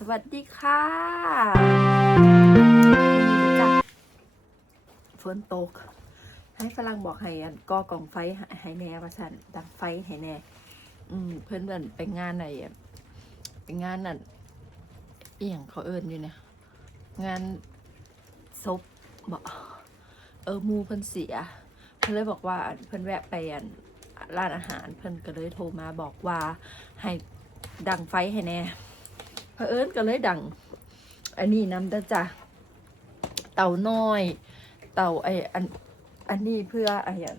สวัสดีค่ะจ้ะฝนตก ให้ฝรั่งบอกให้อันก่อกองไฟให้แน่ว่าสันดังไฟให้แน่ อืม เพื่อนเพื่อนไปงานไหนอะไปงานนั่นเอียงเขาเอิญอยู่เนี่ย งานศพบอกเออมูเพิ่นเสีย เพิ่นเลยบอกว่าเพิ่นแวะไปอันร้านอาหารเพิ่นก็เลยโทรมาบอกว่าให้ดังไฟให้แน่ เผอิญก็เลยดัง อันนี้น้ำเด้อจ้ะเต่าน้อย เต่าไออันอันนี้เพื่อไออัน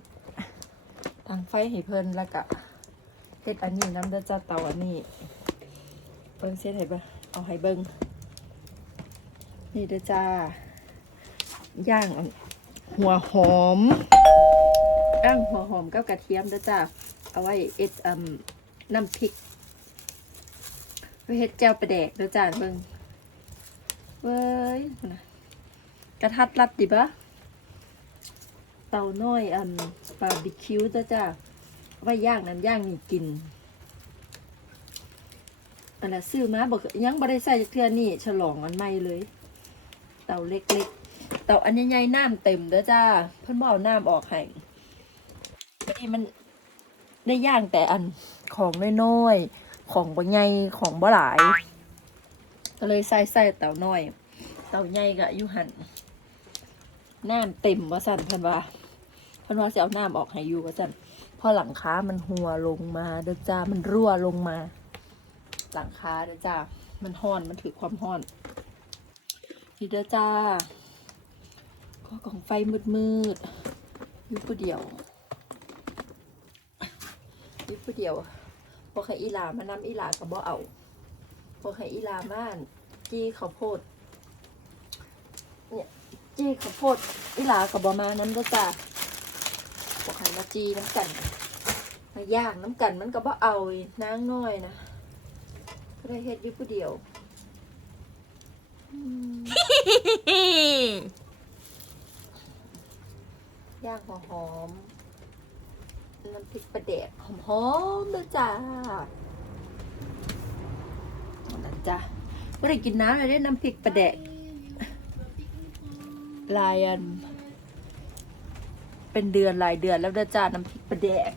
ดังไฟให้เพิ่นแล้วก็เฮ็ดอันนี้น้ำเด้อจ้ะเต่าอันนี้เบิ่งเส้นให้เบิ่งเอาให้เบิ่งนี่เด้อจ้าย่างหัวหอมย่างหัวหอมกับกระเทียมเด้อจ้าเอาไว้เอ็ดอืมน้ำพริก ไว้เฮ็ดแจ่วปลาแดกเด้อจ้าเบิ่งเว้ยนะกระทัดรัดดิบะเตาน้อยอันบาร์บีคิวเด้อจ้าเอาย่างนั้นย่างนี่กินอันนั้นซื้อมาบอกยังบ่ได้ใส่จักเทื่อนี่ฉลองอันใหม่เลย เตาเล็กๆเตาอันใหญ่ๆน้ำเต็มเด้อจ้าเพิ่นบอาน้ำออกให้บางทีมันได้ย่างแต่อันของน้อยๆ ของบ่ใหญ่ของบ่หลาย ก็เลยใส่ใส่เต่าน้อย เต่าใหญ่ก็อยู่หันน้ำเต็มว่าสั่นเพิ่นว่าเพิ่นว่าสิเอาน้ำออกให้อยู่ว่าสั่นพอหลังคา มันหัวลงมาเด้อจ้ามันรั่วลงมา หลังคาเด้อจ้ามันห้อนมันถือความห้อนนี่เด้อจ้าก็กองไฟมืดมืดๆอยู่ผู้เดียวอยู่ผู้เดียว พวกไข่อีหลามานำอีหลากับบ่เอาพวกไข่อีหลาม่านจี้ข้าวโพดเนี่ยจี้ข้าวโพดอีหลากับบ่มาน้ำเด้อจ้าพวกไข่มาจีน้ำกันมาย่างน้ำกันมันก็บ่เอาอีนางน้อยนะก็ได้เฮ็ดอยู่ผู้เดียวอืมย่างหัวหอม น้ำพริกปลาแดกหอมหอมๆเลยจ้านั่นจ้าไม่ได้กินน้ำเลยได้น้ำพริกปลาแดกลายอัน เป็นเดือนหลายเดือนแล้วเด้อจ้าน้ำพริกปลาแดก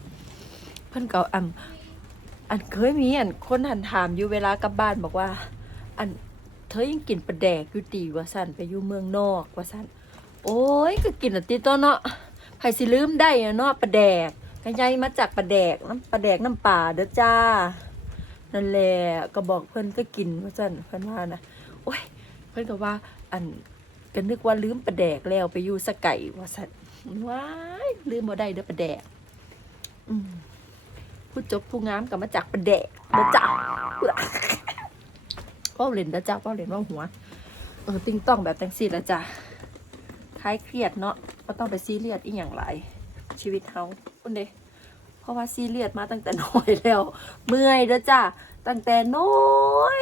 เพิ่อนเก่าอ่ำอันเคยมีอันคนหันถามอยู่เวลากลับบ้านบอกว่า อันเธอยังกินปลาแดกอยู่ตีว่าสันไปอยู่เมืองนอกว่าสันโอ้ยก็กินอติตัวเนาะไผสิลืมได้เนาะปลาแดก กันใหญ่มาจากปลาแดกน้ำปลาแดกน้ำป่าเด้อจ้า นั่นแหละก็บอกเพิ่อนก็กินว่าสันเพิ่อนว่านะโอ้ยเพิ่อนก็ว่า อันก็นึกว่าลืมปลาแดกแล้วไปอยู่สไก่ว่าสันว้ายลืมบ่ได้เด้อปลาแดกอืมผู้จบผู้งามกับมาจากประเดะเด้อจ้าเป้าเล่นเด้อจ้าเป้าเล่นว่าหัว เออติงต้องแบบแตงซีแล้วจ้าคลายเครียดเนาะก็ต้องไปซีเรียสอีกอย่างไรชีวิตเฮา คนเดเพราะว่าซีเรียสมาตั้งแต่น้อยแล้ว เมื่อยเด้อจ้าตั้งแต่น้อย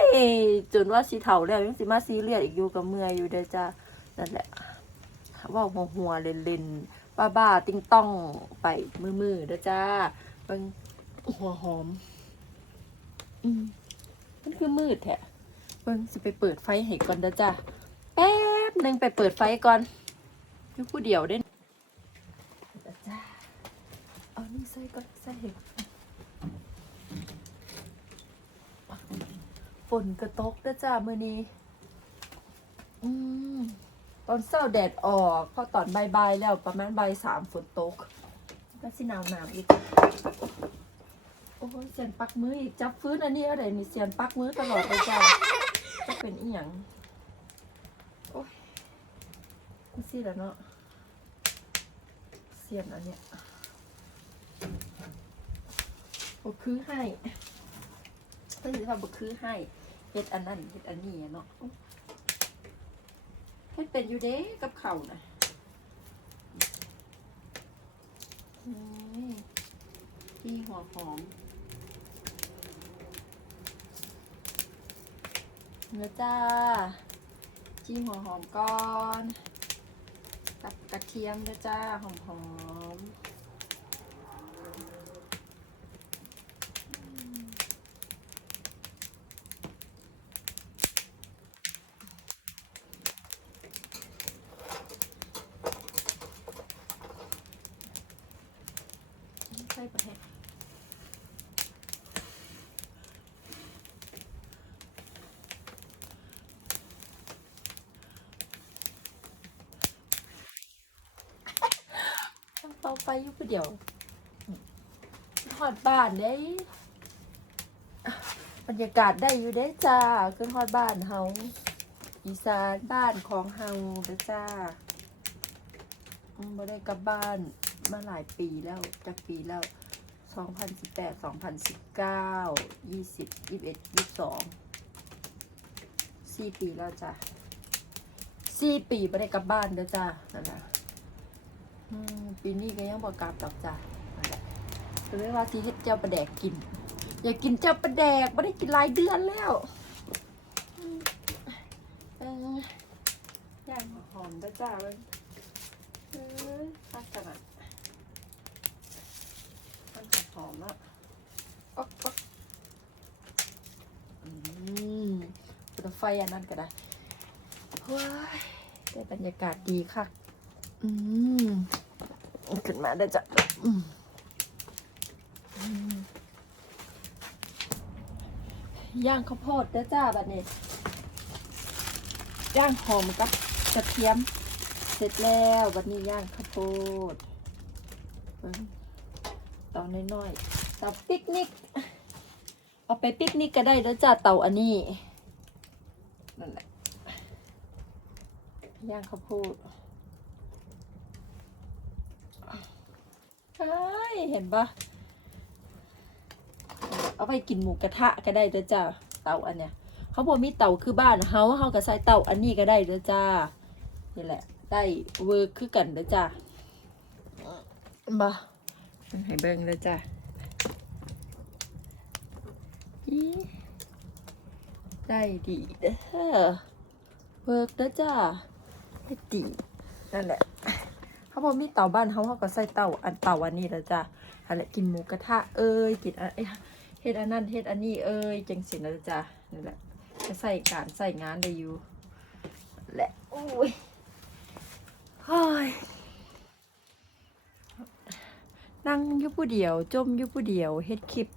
จนว่าสีเฒ่าแล้วยังสิมาซีเรียสอีกอยู่กับเมื่อยอยู่เด้อจ้านั่นแหละว่าหัวหัวๆเล่นๆบ้าติ้งต้องไปมือๆเด้อจ้าเบิ่งหัวหอม อืมมันคือมืดแท้เบิ่งสิไปเปิดไฟให้ก่อนเด้อจ้ะแป๊บหนึ่งไปเปิดไฟก่อนอยู่ผู้เดียวเด้น เอานี่ใส่ก่อนใส่ให้ฝนกระตกเด้อจ้ามือนี้อืมตอนเช้าแดดออกพอตอนบ่ายๆแล้วประมาณบ่ายสามฝนตกก็สิหนาวหนาวอีก โอ้ยเสียนปักมืออีก จับฟื้นอันนี้อะไรนี่เสียนปักมือตลอดเลยจ้าจะเป็นอีหยังโอ้ยนี่สิแล้วเนาะเสียนอันเนี้ย บกคือให้เพิ่นสิว่าบกคือให้เฮ็ดอันนั้นเฮ็ดอันนี้เนาะเฮ็ดเป็นอยู่เด้กับเขานะอืมที่หัวหอมเนื้อจ้าจิ้มหัวหอมก่อน กับกระเทียมด้วยจ้าหอมหอมาไฟอยู่ผู้เดียวฮอดบ้านได้บรรยากาศได้อยู่ได้จ้าขึ้นฮอดบ้านเฮาอีสานบ้านของเฮาเด้อจ้าอืมบ่ได้กลับบ้านมาหลายปีแล้วจักปีแล้ว 2018 2019 20 21 22สี่ปีแล้วจ้ะสี่ปีไม่ได้กลับบ้านเด้อจ้านั่นแหละ ปีนี้ก็ยังบอกกลับดอกจ้ะนั่นแหละก็เลยว่าที่เฮ็ดเจ้าปลาแดกกิน อยากกินเจ้าปลาแดกไม่ได้กินหลายเดือนแล้วอืมเออย่างหอมเด้อจ้าเลยเออตักกันอะมันหอมหอมอะอ๊อกอ๊อกอืมเปิดไฟอันนั้นก็ได้ว้ายได้บรรยากาศดีค่ะ อืมขึ้นมาได้จ้ะย่างข้าวโพดเด้จ้าบัดนี้ ย่างหอมกับกระเทียม เสร็จแล้วบัดนี้ย่างข้าวโพดเบิ่งเตาน้อยๆเตาปิกนิก เอาไปปิกนิกก็ได้แล้วจ้าเตาอันนี้นั่นแหละย่างข้าวโพด ใช่เห็นปะเอาไปกินหมูกระทะก็ได้เด้อจ้าเตาอันเนี้ยเขาบอกมีเตาคือบ้านเฮาเฮาก็ใส่เตาอันนี้ก็ได้เด้อจ้านี่แหละ ได้เวิร์กคือกันเด้อจ้าเห็นให้เบิ่งเลยจ้ะอีได้ดีเด้อเบิร์กเด้อจ้าได้ดีนั่นแหละ เขาบอกมีเต่าบ้านเขาเขาก็ใส่เต่าอันเต่าอันนี้แล้วจ้ะอะไรกินหมูกระทะเอ้ยกินอะไรเฮ็ดอันนั้นเฮ็ดอันนี้เอ้ยจังสินะจ้ะนั่แหละจะใส่การใส่งานได้อยู่แหละโอ้ยเฮ้ยนั่งอยู่ผู้เดียว จมอยู่ผู้เดียวเฮ็ดคลิป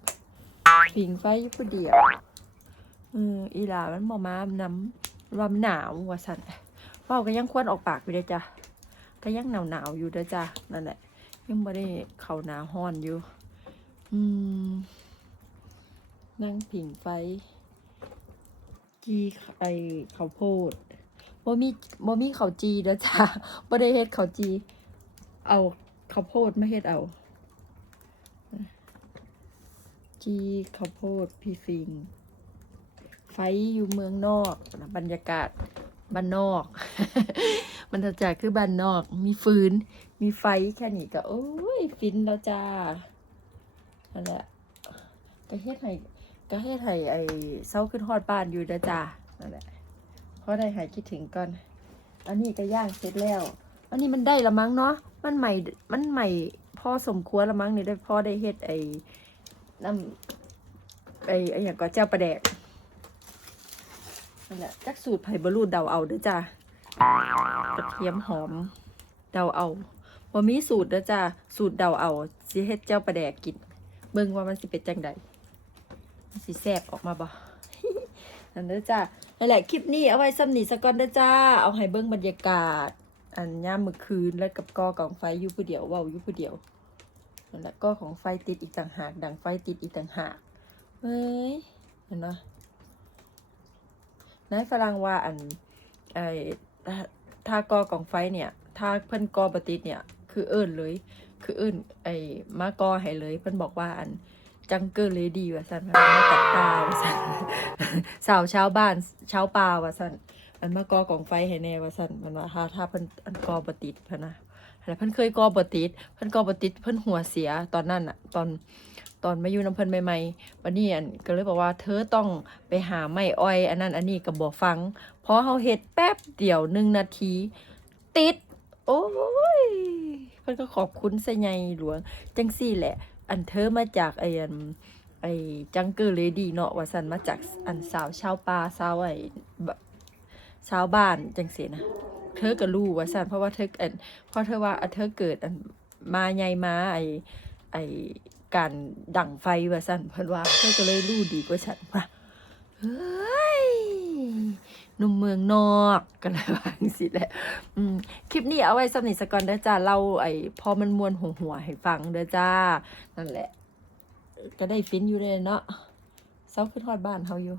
ผิงไฟอยู่ผู้เดียวเอออีหลามันบ่มาน้ำรำหนาวว่าสันเฝ้าก็ยังควรออกปากอยู่เด้อจ้ะ ก็ยังหนาวหนาวๆอยู่เด้อจ้ะนั่นแหละ ยังบ่ได้เข้าหนาฮ้อนอยู่ อืม นั่งผิงไฟจีไอข้าวโพดบ่มีบ่มีข้าวจีเด้อจ้ะบ่ได้เฮ็ดข้าวจี เอาข้าวโพดมาเฮ็ดเอา จีข้าวโพดพี่ฟิงไฟอยู่เมืองนอก บรรยากาศ บ้านนอกบรรยากาศคือบ้านนอก มีฟืน มีไฟแค่นี้ก็ โอ้ย ฟินแล้วจ้านั่นแหละก็เฮ็ดให้ก็เฮ็ดให้ไอ้เศร้าขึ้นฮอดบ้านอยู่นะจ้านั่นแหละเพราะได้หายคิดถึงก่อน อันนี้ก็ย่างเสร็จแล้ว อันนี้มันได้ละมั้งเนาะ มันใหม่ มันใหม่พอสมควรละมั้งนี่ได้พอได้เฮ็ดไอ้น้ำไอ้ไอ้อย่างก็เจ้าประแดก นั่นแหละจักสูตรไผ่บรูดเดาเอาเด้อจ้ากระเทียมหอม เดาเอาบ่มีสูตรเด้อจ้าสูตรเดาเอาสิเฮ็ดเจ้าประแดกกินเบิ่งว่ามันสิเป็นจังใดมันสิแซ่บออกมาบ่นั่นเด้อจ้านั่นแหละคลิปนี้เอาไว้ซ้ำนี่สะก่อนเด้อจ้า เอาให้เบิ่งบรรยากาศ อันย่ามมื้อคืนแล้วกับกอกองไฟอยู่ผู้เดียวเว้าอยู่ผู้เดียวนั่นแหละก็ของไฟติดอีกต่างหากดังไฟติดอีกต่างหากเฮ้ยเห็นเนาะนายฝรั่งว่าอันไอ้ถ้ากอกองไฟเนี่ย ถ้าเพิ่นกอบติเนี่ย คือเอิ้นเลย คือเอิ้นไอ้มากอให้เลย เพิ่นบอกว่าอันจังเกิลเลดี้ว่าซั่นว่ามาตัดตาว่าซั่นสาวชาวบ้านชาวป่าว่าซั่นอันมากอกองไฟให้แน่ว่าซั่นมันว่าถ้าถ้าเพิ่นอันกอบ่ติเพิ่นนะแล้วเพิ่นเคยกอบ่ติดเพิ่นกอบ่ติดเพิ่นหัวเสียตอนนั้นน่ะตอน ตอนมาอยู่น้ำเพิ่นใหม่ๆวันนี้อันก็เลยบอกว่าเธอต้องไปหาไม้อ้อย อันนั้นอันนี้ก็บ่ฟังพอเฮาเฮ็ดแป๊บเดียวหนึ่งนาที ติด โอ้ยเพิ่นก็ขอบคุณซะใหญ่หลวง จังซี่แหละ อันเธอมาจากไอ้อันไอ้จังเกอร์เลดี้เนาะว่าซั่นมาจากอันสาวชาวป่าสาวไอ้บะชาวบ้านจังสีนะเธอก็รู้ว่าสันเพราะว่าเธออันเพราะเธอว่าอะเธอเกิดอันมาใหญ่มาไอไอ การดั่งไฟว่าสั่นเพิ่นว่าเธอก็เลยรู้ดีกว่าฉันว่าเฮ้ยหนุ่มเมืองนอกกันเลยว่างสิแหละคลิปนี้เอาไว้สำนิสกอนเด้อจ้าเราไอ้พอมันมวนหัวหัวให้ฟังเด้อจ้า นั่นแหละ ก็ได้ฟินอยู่เลยเนาะเศร้าขึ้นทอดบ้านเขาอยู่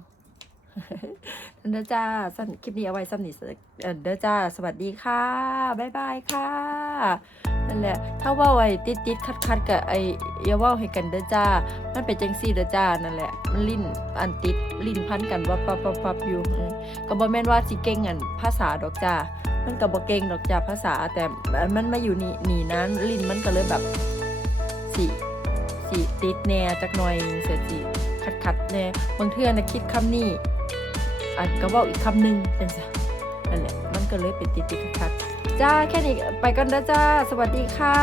นั่นเด้อจ้าสั้นคลิปนี้เอาไว้สำนิสเอ่อเด้อจ้า สวัสดีค่ะ บ๊ายบายค่ะ นั่นแหละ ถ้าว่าไอ้ติดติดคัดคัดกับไอ้อย่าว่าให้กันเด้อจ้า มันเป็นจังซี่เด้อจ้านั่นแหละ มันลิ้นอันติดลิ้นพันกันวับวับวับวับอยู่ก็บ่แม่นว่าสิเก่งอันภาษาดอกจ้า มันก็บ่เก่งดอกจ้าภาษา แต่มันมาอยู่นี่นี่นั้นลิ้นมันก็เลยแบบสิสิติดแน่จักหน่อยเสียสิคัดคัดแน่บางเทื่อนะคิดคำนี้อันก็เว้าอีกคำหนึงจังซี่นั่นแหละมันก็เลยเป็นติดติดคัดๆ จ้า แค่นี้ไปกันนะจ้า สวัสดีค่ะ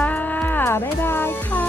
บ๊ายบายค่ะ